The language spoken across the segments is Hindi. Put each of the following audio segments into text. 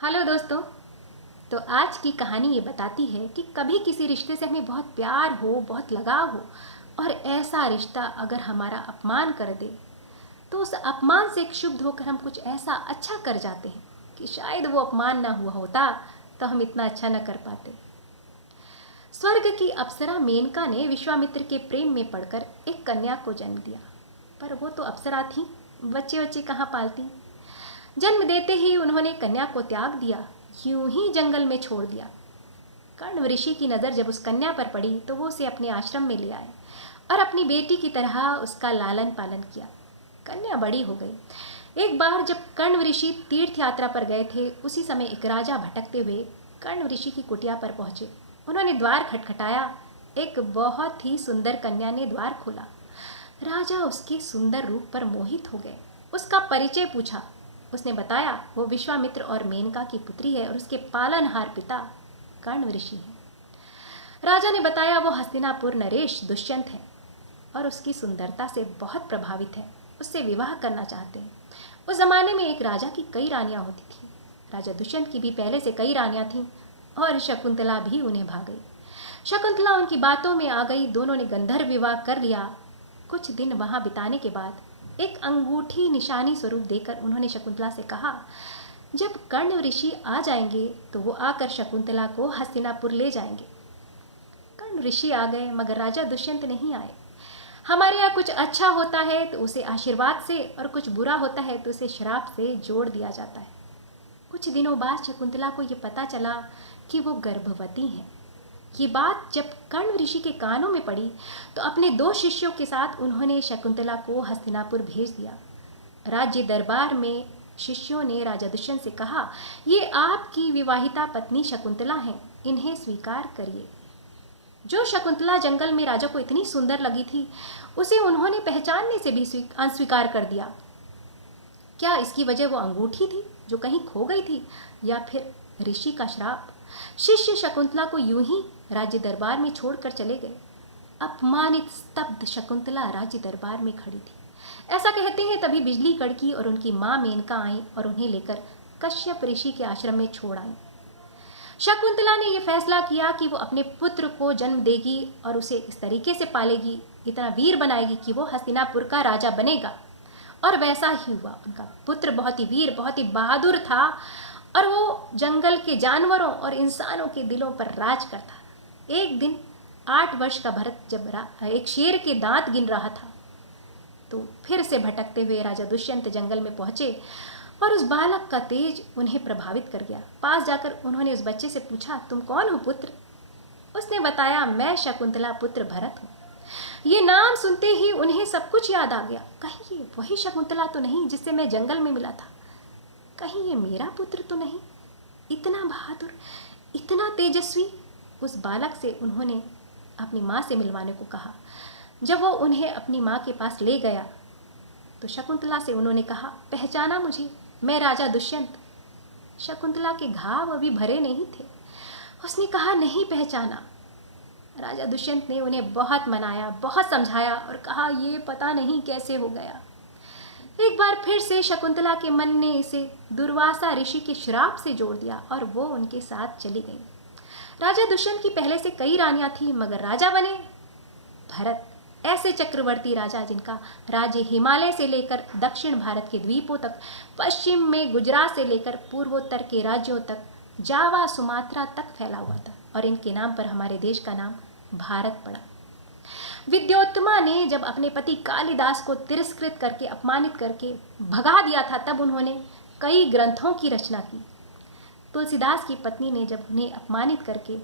हेलो दोस्तों। तो आज की कहानी ये बताती है कि कभी किसी रिश्ते से हमें बहुत प्यार हो, बहुत लगाव हो, और ऐसा रिश्ता अगर हमारा अपमान कर दे तो उस अपमान से क्षुब्ध होकर हम कुछ ऐसा अच्छा कर जाते हैं कि शायद वो अपमान ना हुआ होता तो हम इतना अच्छा न कर पाते। स्वर्ग की अप्सरा मेनका ने विश्वामित्र के प्रेम में पड़कर एक कन्या को जन्म दिया, पर वो तो अप्सरा थी, बच्चे बच्चे कहाँ पालती। जन्म देते ही उन्होंने कन्या को त्याग दिया, यूं ही जंगल में छोड़ दिया। कर्ण ऋषि की नज़र जब उस कन्या पर पड़ी तो वो उसे अपने आश्रम में ले आए और अपनी बेटी की तरह उसका लालन पालन किया। कन्या बड़ी हो गई। एक बार जब कर्ण ऋषि तीर्थ यात्रा पर गए थे, उसी समय एक राजा भटकते हुए कर्ण ऋषि की कुटिया पर पहुंचे। उन्होंने द्वार खटखटाया। एक बहुत ही सुंदर कन्या ने द्वार खोला। राजा उसके सुंदर रूप पर मोहित हो गए। उसका परिचय पूछा। उसने बताया वो विश्वामित्र और मेनका की पुत्री है और उसके पालनहार पिता कर्ण ऋषि हैं। राजा ने बताया वो हस्तिनापुर नरेश दुष्यंत है और उसकी सुंदरता से बहुत प्रभावित है, उससे विवाह करना चाहते हैं। उस जमाने में एक राजा की कई रानियां होती थीं। राजा दुष्यंत की भी पहले से कई रानियां थीं और शकुंतला भी उन्हें भा गई। शकुंतला उनकी बातों में आ गई। दोनों ने गंधर्व विवाह कर लिया। कुछ दिन वहां बिताने के बाद एक अंगूठी निशानी स्वरूप देकर उन्होंने शकुंतला से कहा, जब कर्ण ऋषि आ जाएंगे तो वो आकर शकुंतला को हस्तिनापुर ले जाएंगे। कर्ण ऋषि आ गए मगर राजा दुष्यंत नहीं आए। हमारे यहाँ कुछ अच्छा होता है तो उसे आशीर्वाद से और कुछ बुरा होता है तो उसे श्राप से जोड़ दिया जाता है। कुछ दिनों बाद शकुंतला को ये पता चला कि वो गर्भवती है। ये बात जब कर्ण ऋषि के कानों में पड़ी तो अपने 2 शिष्यों के साथ उन्होंने शकुंतला को हस्तिनापुर भेज दिया। राज्य दरबार में शिष्यों ने राजा दुष्यंत से कहा, ये आपकी विवाहिता पत्नी शकुंतला हैं, इन्हें स्वीकार करिए। जो शकुंतला जंगल में राजा को इतनी सुंदर लगी थी, उसे उन्होंने पहचानने से भी अस्वीकार कर दिया। क्या इसकी वजह वो अंगूठी थी जो कहीं खो गई थी, या फिर ऋषि का श्राप? शिष्य शकुंतला को यूं ही राज्य दरबार में छोड़कर चले गए। अपमानित स्तब्ध शकुंतला राज्य दरबार में खड़ी थी। ऐसा कहते हैं तभी बिजली कड़की और उनकी माँ मेनका आई और उन्हें लेकर कश्यप ऋषि के आश्रम में छोड़ आई। शकुंतला ने यह फैसला किया कि वो अपने पुत्र को जन्म देगी और उसे इस तरीके से पालेगी, इतना वीर बनाएगी कि वो हस्तिनापुर का राजा बनेगा। और वैसा ही हुआ। उनका पुत्र बहुत ही वीर, बहुत ही बहादुर था और वो जंगल के जानवरों और इंसानों के दिलों पर राज करता। एक दिन 8 वर्ष का भरत जब एक शेर के दांत गिन रहा था तो फिर से भटकते हुए राजा दुष्यंत जंगल में पहुंचे और उस बालक का तेज उन्हें प्रभावित कर गया। पास जाकर उन्होंने उस बच्चे से पूछा, तुम कौन हो पुत्र? उसने बताया, मैं शकुंतला पुत्र भरत हूँ। ये नाम सुनते ही उन्हें सब कुछ याद आ गया। कहीं ये वही शकुंतला तो नहीं जिससे मैं जंगल में मिला था? कहीं ये मेरा पुत्र तो नहीं? इतना बहादुर, इतना तेजस्वी। उस बालक से उन्होंने अपनी माँ से मिलवाने को कहा। जब वो उन्हें अपनी माँ के पास ले गया तो शकुंतला से उन्होंने कहा, पहचाना मुझे? मैं राजा दुष्यंत। शकुंतला के घाव अभी भरे नहीं थे। उसने कहा, नहीं पहचाना। राजा दुष्यंत ने उन्हें बहुत मनाया, बहुत समझाया और कहा, ये पता नहीं कैसे हो गया। एक बार फिर से शकुंतला के मन ने इसे दुर्वासा ऋषि के श्राप से जोड़ दिया और वो उनके साथ चली गई। राजा दुष्यंत की पहले से कई रानियां थी मगर राजा बने भरत, ऐसे चक्रवर्ती राजा जिनका राज्य हिमालय से लेकर दक्षिण भारत के द्वीपों तक, पश्चिम में गुजरात से लेकर पूर्वोत्तर के राज्यों तक, जावा सुमात्रा तक फैला हुआ था और इनके नाम पर हमारे देश का नाम भारत पड़ा। विद्योत्तमा ने जब अपने पति कालिदास को तिरस्कृत करके, अपमानित करके भगा दिया था, तब उन्होंने कई ग्रंथों की रचना की। तुलसीदास की पत्नी ने जब उन्हें अपमानित करके,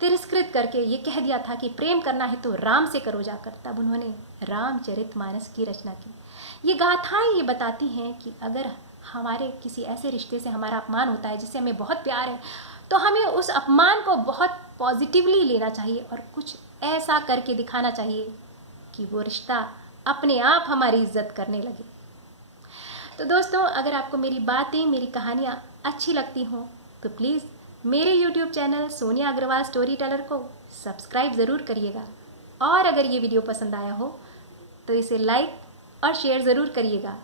तिरस्कृत करके ये कह दिया था कि प्रेम करना है तो राम से करो जाकर, तब उन्होंने रामचरितमानस की रचना की। ये गाथाएं ये बताती हैं कि अगर हमारे किसी ऐसे रिश्ते से हमारा अपमान होता है जिससे हमें बहुत प्यार है, तो हमें उस अपमान को बहुत पॉजिटिवली लेना चाहिए और कुछ ऐसा करके दिखाना चाहिए कि वो रिश्ता अपने आप हमारी इज्जत करने लगे। तो दोस्तों, अगर आपको मेरी बातें, मेरी कहानियाँ अच्छी लगती हों तो प्लीज़ मेरे YouTube channel Sonia Agarwal story teller को सब्सक्राइब ज़रूर करिएगा। और अगर ये वीडियो पसंद आया हो तो इसे लाइक और शेयर ज़रूर करिएगा।